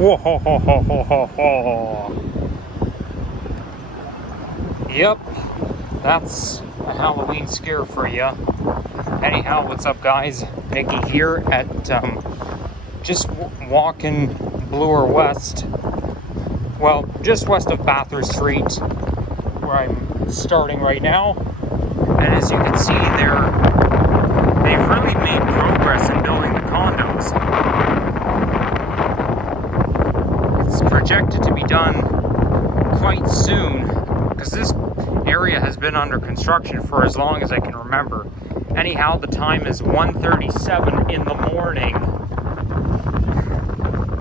Whoa, ho, ho, ho, ho, ho, ho. Yep, that's a Halloween scare for you. Anyhow, what's up, guys? Nicky here at just walking Bloor West. Well, just west of Bathurst Street, where I'm starting right now. And as you can see, they've really made progress in building the condos. It's projected to be done quite soon, because this area has been under construction for as long as I can remember. Anyhow, the time is 1:37 in the morning,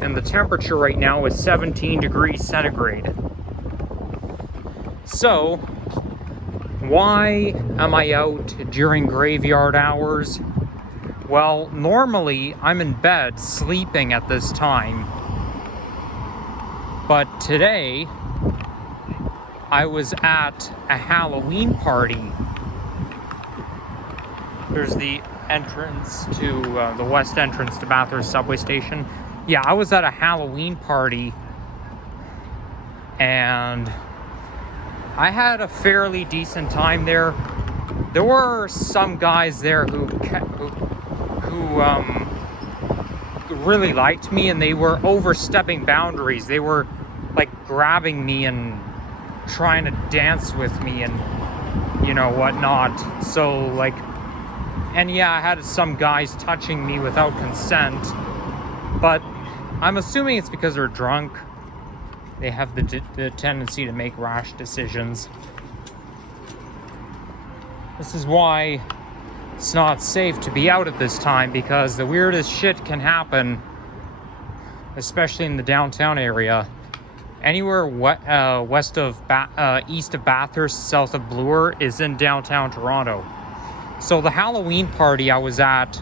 and the temperature right now is 17 degrees centigrade. So, why am I out during graveyard hours? Well, normally I'm in bed sleeping at this time, but today I was at a Halloween party. There's the entrance to the west entrance to Bathurst subway station. Yeah, I was at a Halloween party, and I had a fairly decent time there. There were some guys there who really liked me, and they were overstepping boundaries. They were like grabbing me and trying to dance with me and whatnot. So and yeah, I had some guys touching me without consent, but I'm assuming it's because they're drunk. They have the tendency to make rash decisions. This is why it's not safe to be out at this time, because the weirdest shit can happen, especially in the downtown area. Anywhere east of Bathurst, south of Bloor, is in downtown Toronto. So the Halloween party I was at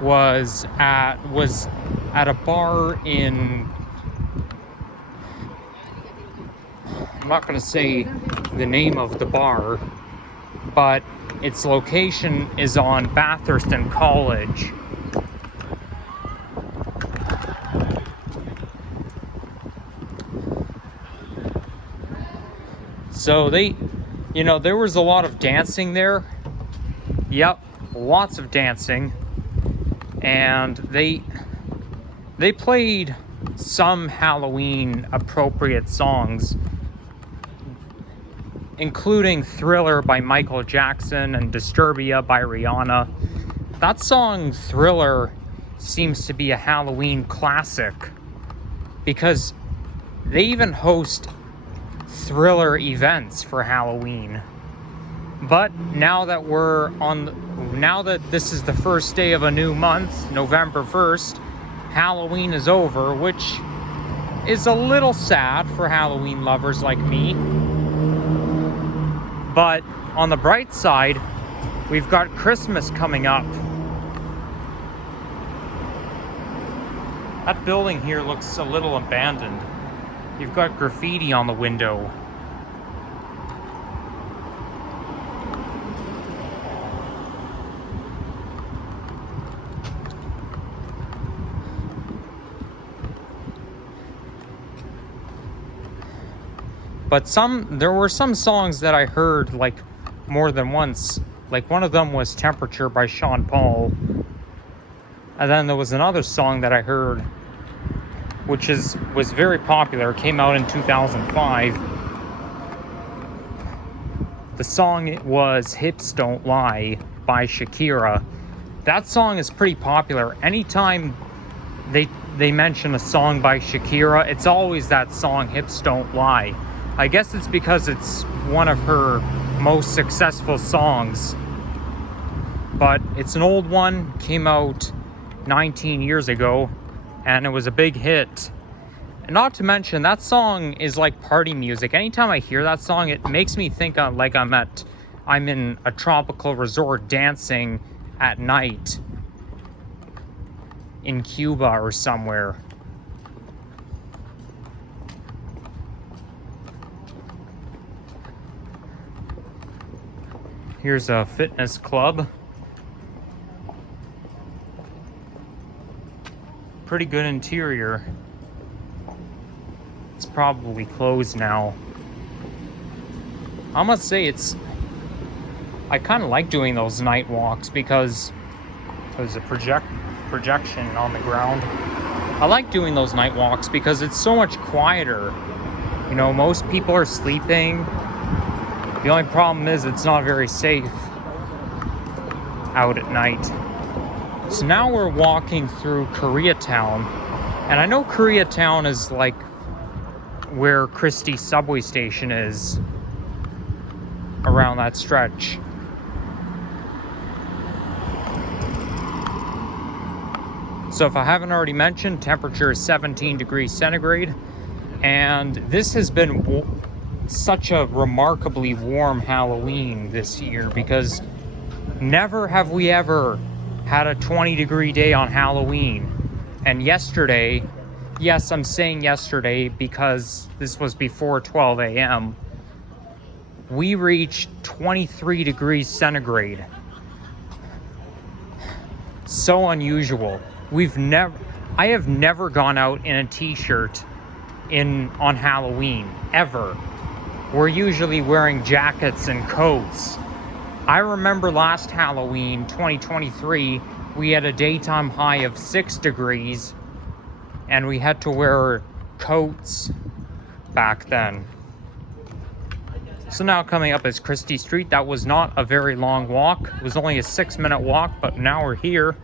was at a bar in, I'm not going to say the name of the bar, but its location is on Bathurst and College. So there was a lot of dancing there. Yep, lots of dancing. And they played some Halloween appropriate songs, including Thriller by Michael Jackson and Disturbia by Rihanna. That song, Thriller, seems to be a Halloween classic, because they even host Thriller events for Halloween. But now that this is the first day of a new month, November 1st, Halloween is over, which is a little sad for Halloween lovers like me. But on the bright side, we've got Christmas coming up. That building here looks a little abandoned. You've got graffiti on the window. But there were some songs that I heard more than once. Like one of them was Temperature by Sean Paul. And then there was another song that I heard, which was very popular. It came out in 2005. The song was Hips Don't Lie by Shakira. That song is pretty popular. Anytime they mention a song by Shakira, it's always that song, Hips Don't Lie. I guess it's because it's one of her most successful songs. But it's an old one, came out 19 years ago, and it was a big hit. And not to mention, that song is like party music. Anytime I hear that song, it makes me think I'm in a tropical resort dancing at night in Cuba or somewhere. Here's a fitness club. Pretty good interior. probably closed now. I must say I kind of like doing those night walks because there's a projection on the ground. I like doing those night walks because it's so much quieter. You know, most people are sleeping. The only problem is it's not very safe out at night. So now we're walking through Koreatown. And I know Koreatown is like where Christie subway station is, around that stretch. So if I haven't already mentioned, temperature is 17 degrees centigrade. And this has been such a remarkably warm Halloween this year, because never have we ever had a 20-degree day on Halloween. And yesterday, yes, I'm saying yesterday because this was before 12 a.m., we reached 23 degrees centigrade. So unusual. I have never gone out in a t-shirt on Halloween, ever. We're usually wearing jackets and coats. I remember last Halloween, 2023, we had a daytime high of 6 degrees, and we had to wear coats back then. So now coming up is Christie Street. That was not a very long walk. It was only a 6-minute walk, but now we're here.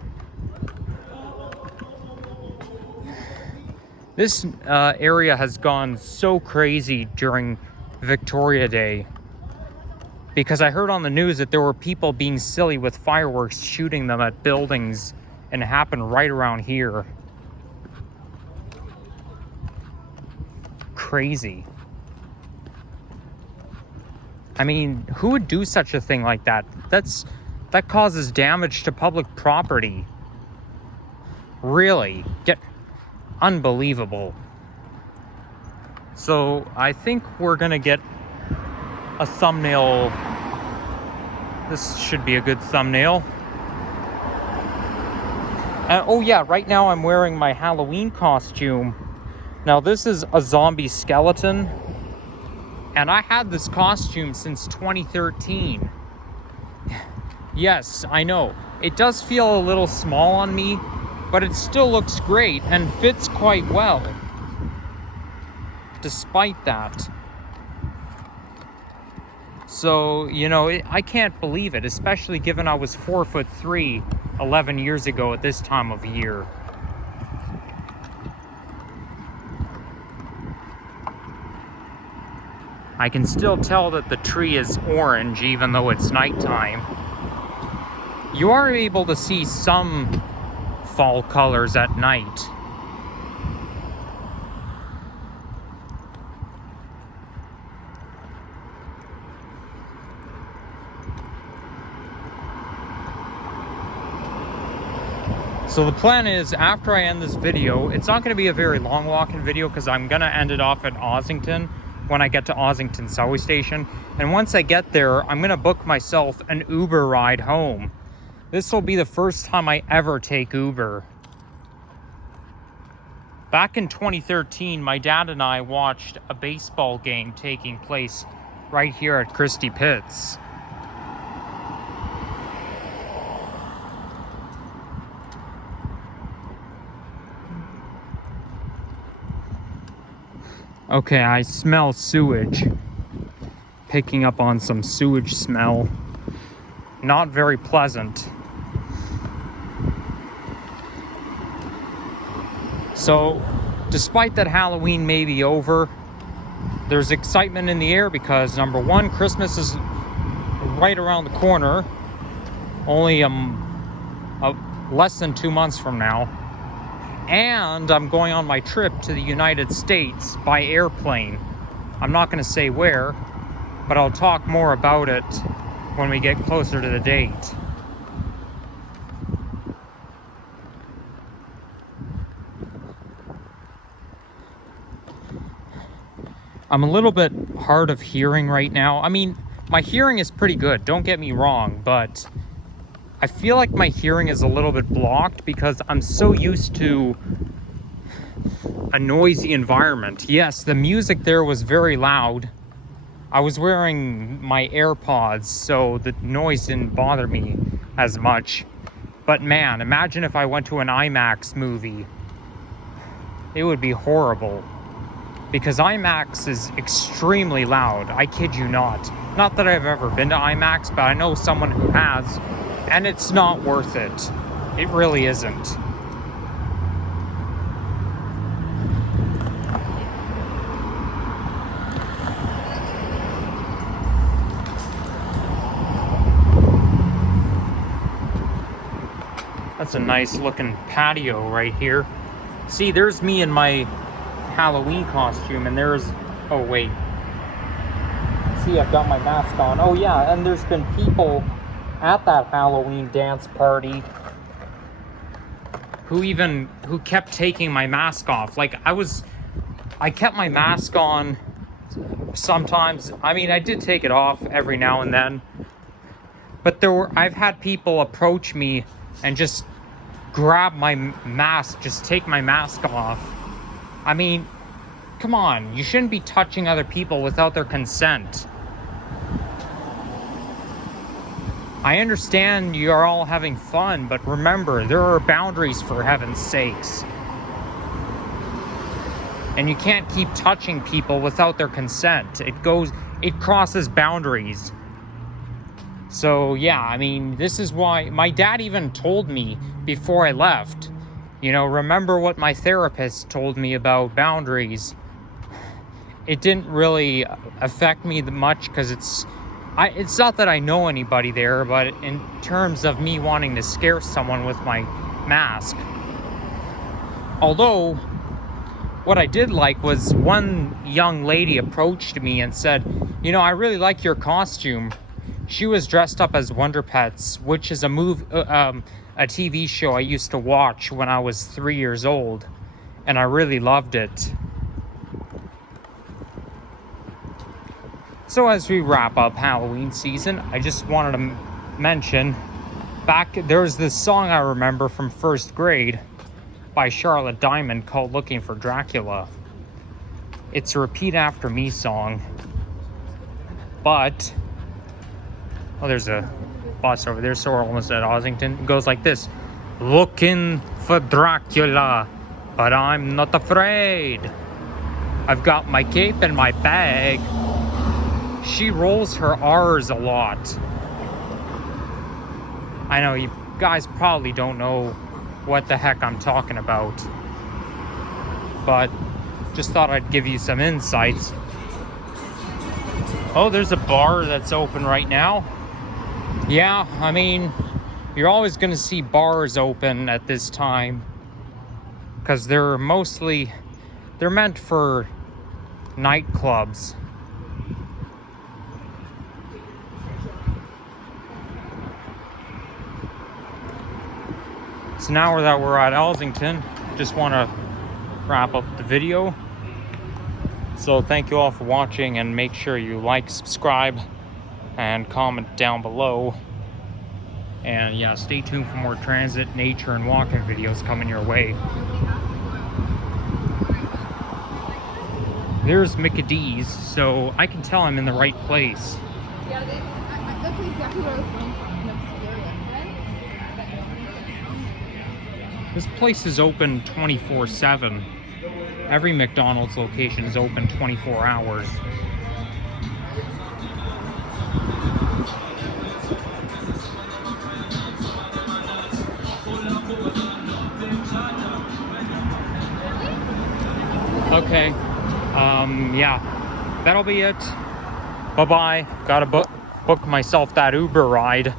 This area has gone so crazy during Victoria Day, because I heard on the news that there were people being silly with fireworks, shooting them at buildings, and it happened right around here. Crazy. I mean, who would do such a thing like that? That causes damage to public property. Really? Unbelievable. So I think we're gonna get a thumbnail. This should be a good thumbnail. Oh yeah, right now I'm wearing my Halloween costume. Now this is a zombie skeleton, and I had this costume since 2013. Yes, I know. It does feel a little small on me, but it still looks great and fits quite well, despite that. So, you know, I can't believe it, especially given I was 4'3" 11 years ago at this time of year. I can still tell that the tree is orange even though it's nighttime. You are able to see some fall colors at night. So the plan is, after I end this video, it's not going to be a very long walking video because I'm going to end it off at Ossington when I get to Ossington subway station. And once I get there, I'm going to book myself an Uber ride home. This will be the first time I ever take Uber. Back in 2013, my dad and I watched a baseball game taking place right here at Christie Pitts. Okay, I smell sewage. Picking up on some sewage smell. Not very pleasant. So, despite that Halloween may be over, there's excitement in the air because, number one, Christmas is right around the corner. Only less than 2 months from now. And I'm going on my trip to the United States by airplane. I'm not going to say where, but I'll talk more about it when we get closer to the date. I'm a little bit hard of hearing right now. I mean, my hearing is pretty good, don't get me wrong, but I feel like my hearing is a little bit blocked because I'm so used to a noisy environment. Yes, the music there was very loud. I was wearing my AirPods, so the noise didn't bother me as much. But man, imagine if I went to an IMAX movie. It would be horrible. Because IMAX is extremely loud. I kid you not. Not that I've ever been to IMAX, but I know someone who has. And it's not worth it. It really isn't. That's a nice looking patio right here. See, there's me in my Halloween costume, and there's, oh wait. See, I've got my mask on. Oh yeah, and there's been people at that Halloween dance party who kept taking my mask off. Like, I kept my mask on sometimes. I mean, I did take it off every now and then. But I've had people approach me and just grab my mask, just take my mask off. I mean, come on, you shouldn't be touching other people without their consent. I understand you're all having fun, but remember, there are boundaries, for heaven's sakes. And you can't keep touching people without their consent. It crosses boundaries. So yeah, I mean, this is why my dad even told me before I left, you know, remember what my therapist told me about boundaries. It didn't really affect me much because it's not that I know anybody there, but in terms of me wanting to scare someone with my mask. Although, what I did like was one young lady approached me and said, you know, I really like your costume. She was dressed up as Wonder Pets, which is a TV show I used to watch when I was 3 years old, and I really loved it. So as we wrap up Halloween season, I just wanted to mention, there was this song I remember from first grade by Charlotte Diamond called Looking for Dracula. It's a repeat after me song, but oh, there's a bus over there, so we're almost at Ossington. It goes like this. Looking for Dracula, but I'm not afraid. I've got my cape and my bag. She rolls her R's a lot. I know you guys probably don't know what the heck I'm talking about, but just thought I'd give you some insights. Oh, there's a bar that's open right now. Yeah, I mean, you're always going to see bars open at this time because they're meant for nightclubs. So now that we're at Ossington, just want to wrap up the video. So thank you all for watching, and make sure you like, subscribe, and comment down below. And yeah, stay tuned for more transit, nature, and walking videos coming your way. There's Mickey D's, so I can tell I'm in the right place. Yeah, that's exactly where I was going from. This place is open 24/7. Every McDonald's location is open 24 hours. Okay, yeah, that'll be it. Bye-bye. Gotta book myself that Uber ride.